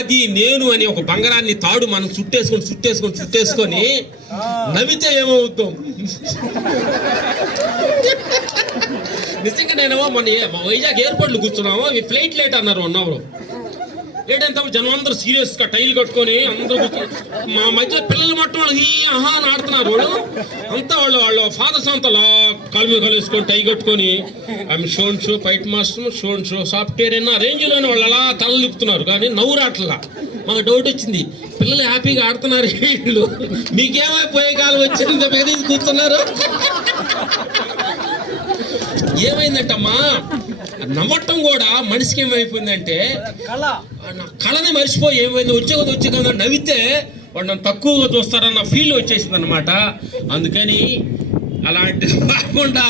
నాది నేను అని ఒక బంగారాన్ని తాడు మనం చుట్టేసుకొని నవ్వితే ఏమవుతాం? నిజంగా నేనేమో మన వైజాగ్ ఎయిర్పోర్ట్లో కూర్చున్నాము, ఫ్లైట్ లేట్ అన్నారు 1 hour. లేట్ అంతా జనం అందరూ సీరియస్గా టైల్ కట్టుకొని అందరూ మా మధ్య పిల్లలు మట్టం ఆహా అని ఆడుతున్నారు. అంతా వాళ్ళ ఫాదర్స్ అంతా కాలు మీద కలిసుకొని టై కట్టుకొని ఆమె show fight master show software అయినా రేంజ్లోనే వాళ్ళు అలా తలలు తిప్పుతున్నారు, కానీ నవ్వు రాట్లా. మాకు డౌట్ వచ్చింది, పిల్లలు హ్యాపీగా ఆడుతున్నారు వీళ్ళు, మీకేమైపోయే కాలం వచ్చింది మీద కూర్చున్నారు. ఏమైందంటమ్మా, నవ్వటం కూడా మనిషికి ఏమైపోయిందంటే కళని మర్చిపోయి ఏమైంది వచ్చే కదా నవ్వితే వాడు నన్ను తక్కువగా చూస్తారన్న ఫీల్ వచ్చేసింది అనమాట. అందుకని అలాంటి కాకుండా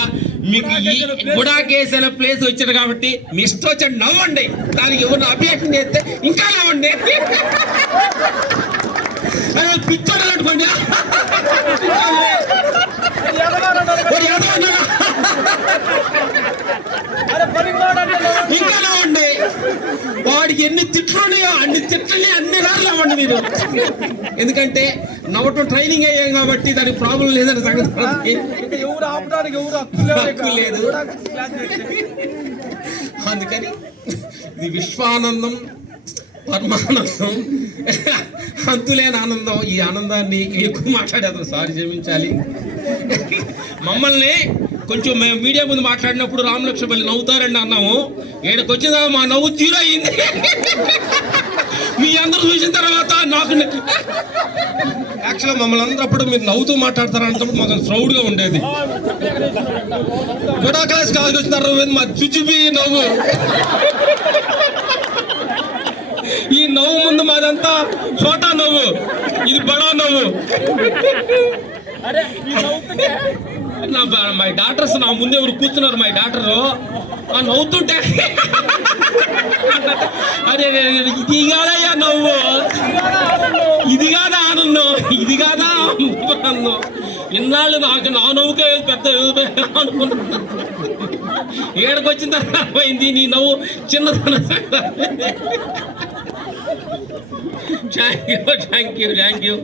మీకు ఈ గుడాకేస్ అనే ప్లేస్ వచ్చారు కాబట్టి మీ ఇష్టం వచ్చాడు నవ్వండి, దానికి ఎవరిని అభ్యర్థం చేస్తే ఇంకా నవ్వండి. పిచ్చోడు అనుకోండి, ఇంకా నవ్వండి. వాడికి ఎన్ని తిట్లు ఉన్నాయో అన్ని తిట్లని అన్ని రాళ్ళవండి మీరు. ఎందుకంటే నవ్వటం ట్రైనింగ్ అయ్యాం కాబట్టి దానికి ప్రాబ్లం లేదని సంగతి హక్కు లేదు. అందుకని ఇది విశ్వానందం, పరమానందం, అంతులేని ఆనందం. ఈ ఆనందాన్ని ఎక్కువ మాట్లాడేది సారీ క్షమించాలి. మమ్మల్ని కొంచెం మేము మీడియా ముందు మాట్లాడినప్పుడు రామలక్ష్మణ్ నవ్వుతారండి అన్నాము, ఏడకి వచ్చిందా మా నవ్వు 0 అయింది. మీ అందరూ చూసిన తర్వాత నాకు యాక్చువల్గా మమ్మల్ని అందరూ అప్పుడు మీరు నవ్వుతూ మాట్లాడతారంటప్పుడు మాకు ప్రౌడ్గా ఉండేది. గుడా క్లాస్ కాల్కి వచ్చినారు మా చుచుబి నవ్వు. ఈ నవ్వు ముందు మాదంతా చోటా నవ్వు, ఇది బడా నవ్వు. మై డాక్టర్స్ నా ముందు ఎవరు కూర్చున్నారు, మై డాక్టరు నవ్వుతుంటే అరే ఇది కాదయ్యా నవ్వు, ఇది కాదా ఆనందం, ఇది కాదా ఆనందం. ఇన్నాళ్ళు నాకు నా నవ్వుకే పెద్ద అనుకున్నా, ఏడకొచ్చిన తర్వాత పోయింది నీ నవ్వు చిన్నతనం. Thank you.